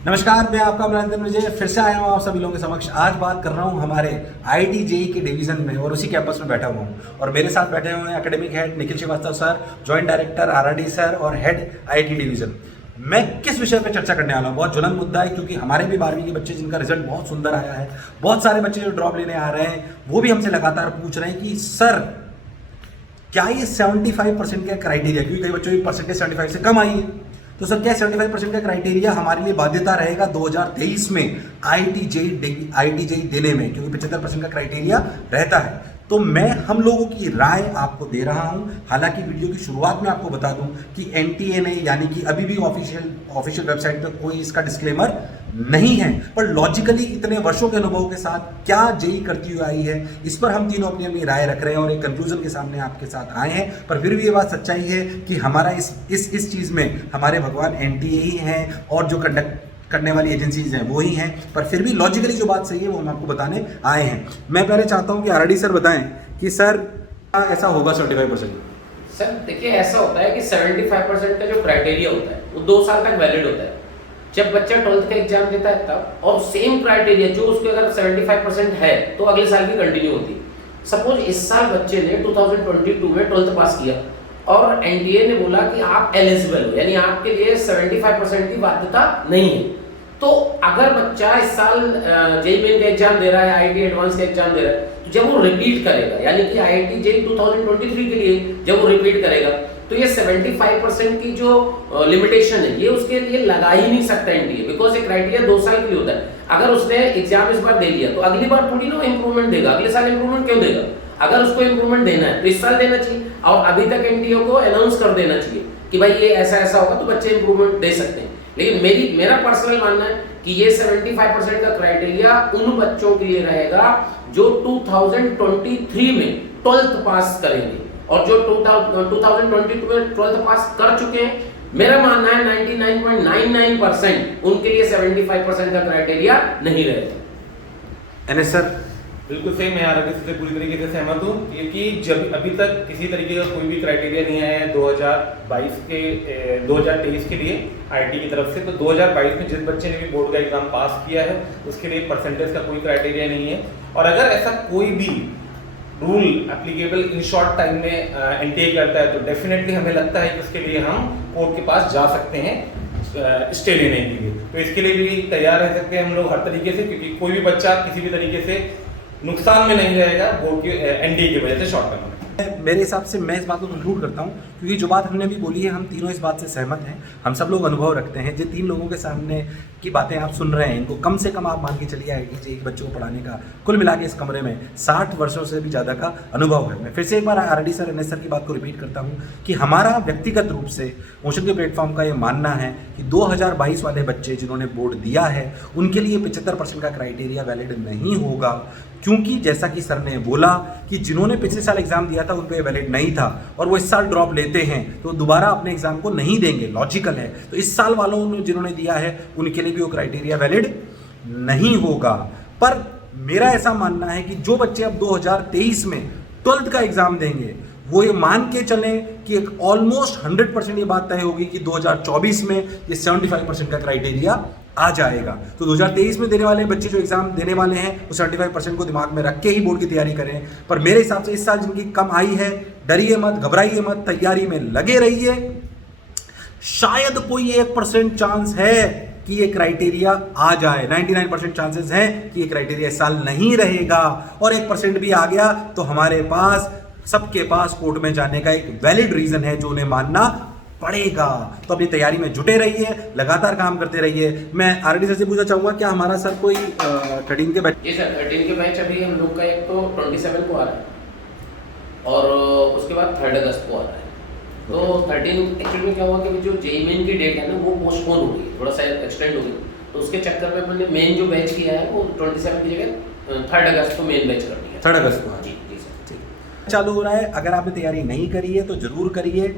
नमस्कार, मैं आपका मनोरंजन विजय फिर से आया हूँ आप सभी लोगों के समक्ष। आज बात कर रहा हूँ हमारे आईआईटी जेईई के डिवीजन में और उसी कैंपस में बैठा हुआ हूँ और मेरे साथ बैठे हुए हैं academic head Nikhil Shrivastava sir, joint director RRD sir और हेड आईआईटी डिवीजन। मैं किस विषय पर चर्चा करने वाला हूँ, बहुत ज्वलंत मुद्दा है क्योंकि हमारे भी 12वीं के बच्चे जिनका रिजल्ट बहुत सुंदर आया है, बहुत सारे बच्चे जो ड्रॉप लेने आ रहे हैं वो भी हमसे लगातार पूछ रहे हैं कि सर क्या ये 75% का क्राइटेरिया, क्योंकि कई बच्चों की परसेंटेज 75 से कम आई है, तो सर क्या 75% का क्राइटेरिया हमारे लिए बाध्यता रहेगा 2023 में आईआईटी जेईई देने में, क्योंकि 75% का क्राइटेरिया रहता है। तो मैं हम लोगों की राय आपको दे रहा हूं। हालांकि वीडियो की शुरुआत में आपको बता दूं कि एनटीए ने यानी कि अभी भी ऑफिशियल वेबसाइट पे कोई इसका डिस्क्लेमर नहीं है, पर लॉजिकली इतने वर्षों के अनुभव के साथ क्या जेईई करती हुई आई है, इस पर हम तीनों अपनी अपनी राय रख रहे हैं और एक कंक्लूजन के सामने आपके साथ आए हैं। पर फिर भी ये बात सच्चाई है कि हमारा इस चीज़ में हमारे भगवान एनटीए ही हैं और जो कंडक्ट करने वाली एजेंसीज हैं वो ही हैं, पर फिर भी लॉजिकली जो बात सही है वो हम आपको बताने आए हैं। मैं पहले चाहता हूं कि आरडी सर बताएं कि सर ऐसा होगा 75%। सर देखिए, ऐसा होता है कि 75% का जो क्राइटेरिया होता है वो 2 साल तक वैलिड होता है। जब बच्चा 12th का एग्जाम देता है तब, और सेम क्राइटेरिया जो उसके अगर 75% है तो अगले साल भी कंटिन्यू होती है। सपोज इस साल बच्चे ने 2022 में 12th पास किया और एनटीए ने बोला कि आप एलिजिबल हो, यानी आपके लिए 75% की बाध्यता नहीं है। तो अगर बच्चा इस साल जेईई मेन का एग्जाम दे रहा है, आईआईटी एडवांस का एग्जाम दे रहा है, तो जब वो रिपीट करेगा, यानी कि आईआईटी जेईई 2023 के लिए जब वो रिपीट करेगा, तो ये 75% की जो लिमिटेशन है ये उसके लिए लगा ही नहीं सकता एनटीए, बिकॉज ये क्राइटेरिया 2 साल के लिए होता है। अगर उसने एग्जाम इस बार दे लिया तो अगली बार थोड़ी ना इंप्रूवमेंट देगा, अगले साल इंप्रूवमेंट क्यों देगा? अगर उसको इंप्रूवमेंट देना है तो इस साल देना चाहिए और अभी तक एनटीए को अनाउंस कर देना चाहिए कि भाई ये ऐसा ऐसा होगा, तो बच्चे इंप्रूवमेंट दे सकते हैं। लेकिन मेरा पर्सनल मानना है कि ये 75% का क्राइटेरिया उन बच्चों के लिए रहेगा जो 2023 में 12th पास करेंगे, और जो 2022 में 12th पास कर चुके हैं, मेरा मानना है 99.99% उनके लिए 75% का क्राइटेरिया नहीं रहेगा। एनएस सर बिल्कुल सही, मैं आरआरडी से पूरी तरीके से सहमत हूँ, क्योंकि जब अभी तक किसी तरीके का कोई भी क्राइटेरिया नहीं आया है 2023 के लिए आईआईटी की तरफ से। तो 2022 में जिस बच्चे ने भी बोर्ड का एग्जाम पास किया है उसके लिए परसेंटेज का कोई क्राइटेरिया नहीं है। और अगर ऐसा कोई भी rule applicable in short time में एनटीए करता है तो डेफिनेटली हमें लगता है कि उसके लिए हम कोर्ट के पास जा सकते हैं स्टे लेने के लिए। तो इसके लिए भी तैयार रह सकते हैं हम लोग हर तरीके से, क्योंकि कोई भी बच्चा किसी भी तरीके से नुकसान में नहीं रहेगा बोर्ड के एनटीए की वजह से शॉर्ट टर्म में। मेरे हिसाब से मैं इस बात को कंक्लूड करता हूँ, क्योंकि जो बात हमने भी बोली है हम तीनों इस बात से सहमत हैं, हम सब लोग अनुभव रखते हैं। जो 3 लोगों के सामने की बातें आप सुन रहे हैं, इनको कम से कम आप मान के चलिए आईआईटी जेईई बच्चों को पढ़ाने का कुल मिला के इस कमरे में 60 वर्षों से भी ज़्यादा का अनुभव है। मैं फिर से एक बार आरडी सर एनएस सर की बात को रिपीट करता हूँ कि हमारा व्यक्तिगत रूप से मोशन के प्लेटफॉर्म का ये मानना है कि 2022 वाले बच्चे जिन्होंने बोर्ड दिया है उनके लिए 75% का क्राइटेरिया वैलिड नहीं होगा, क्योंकि जैसा कि सर ने बोला कि जिन्होंने पिछले साल एग्जाम दिया था उन पर वैलिड नहीं था और वो इस साल ड्रॉप लेते हैं तो दोबारा अपने एग्जाम को नहीं देंगे, लॉजिकल है। तो इस साल वालों ने जिन्होंने दिया है उनके लिए भी वो क्राइटेरिया वैलिड नहीं होगा। पर मेरा ऐसा मानना है कि जो बच्चे अब 2023 में 12th का एग्जाम देंगे वो ये मान के चलें कि एक ऑलमोस्ट 100% ये बात तय होगी कि 2024 में ये 75% का क्राइटेरिया आ जाएगा। तो 2023 में देने वाले बच्चे जो एग्जाम देने वाले हैं वो 75% को दिमाग में रख के ही बोर्ड की तैयारी करें। पर मेरे हिसाब से इस साल जिनकी कम आई है, डरिए मत, घबराइए मत, तैयारी में लगे रहिए। शायद कोई 1% चांस है कि ये क्राइटेरिया आ जाए, 99% चांसेस हैं कि ये क्राइटेरिया इस साल नहीं रहेगा, और 1% भी आ गया तो हमारे पास सबके पास कोर्ट में जाने का एक वैलिड रीजन है जो उन्हें मानना पड़ेगा। तो अपनी तैयारी में जुटे रहिए, लगातार काम करते रहिए। मैं आरडी सर से पूछना चाहूंगा, क्या हमारा सर कोई 13 के बैच? जी सर, 13 के बैच अभी हम लोग का एक तो 27 को आ रहा है और उसके बाद 3 अगस्त को आ रहा है। तो 13 एक्चुअली में क्या हुआ कि जो जेईई मेन की डेट है ना वो पोस्टपोन हो गई, थोड़ा सा एक्सटेंड हो गई। तो उसके चक्कर में मैंने मेन जो बैच किया है वो 27 की जगह 3 अगस्त को मेन बैच कर दिया। 3 अगस्त को जी जी सर, चालू हो रहा है। अगर आपने तैयारी नहीं करी है तो जरूर करिए।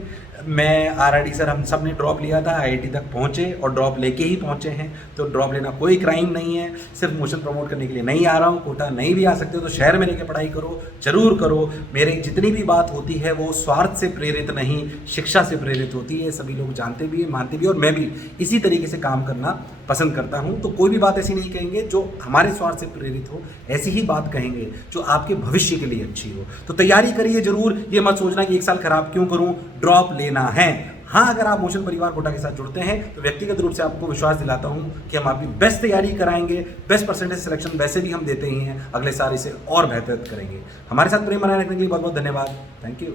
मैं आरआरडी सर, हम सब ने ड्रॉप लिया था, आईआईटी तक पहुँचे और ड्रॉप लेके ही पहुँचे हैं। तो ड्रॉप लेना कोई क्राइम नहीं है। सिर्फ मोशन प्रमोट करने के लिए नहीं आ रहा हूँ। कोटा नहीं भी आ सकते हो तो शहर में लेके पढ़ाई करो, जरूर करो। मेरी जितनी भी बात होती है वो स्वार्थ से प्रेरित नहीं, शिक्षा से प्रेरित होती है। सभी लोग जानते भी हैं, मानते भी, और मैं भी इसी तरीके से काम करना पसंद करता हूँ। तो कोई भी बात ऐसी नहीं कहेंगे जो हमारे स्वार्थ से प्रेरित हो, ऐसी ही बात कहेंगे जो आपके भविष्य के लिए अच्छी हो। तो तैयारी करिए जरूर, ये मत सोचना कि एक साल खराब क्यों करूं, ड्रॉप लेना है। हाँ, अगर आप मोशन परिवार कोटा के साथ जुड़ते हैं तो व्यक्तिगत रूप से आपको विश्वास दिलाता हूं कि हम आपकी बेस्ट तैयारी कराएंगे। बेस्ट परसेंटेज सिलेक्शन वैसे भी हम देते ही हैं, अगले साल इसे और बेहतर करेंगे। हमारे साथ प्रेम बनाए रखने के लिए बहुत बहुत धन्यवाद। Thank you.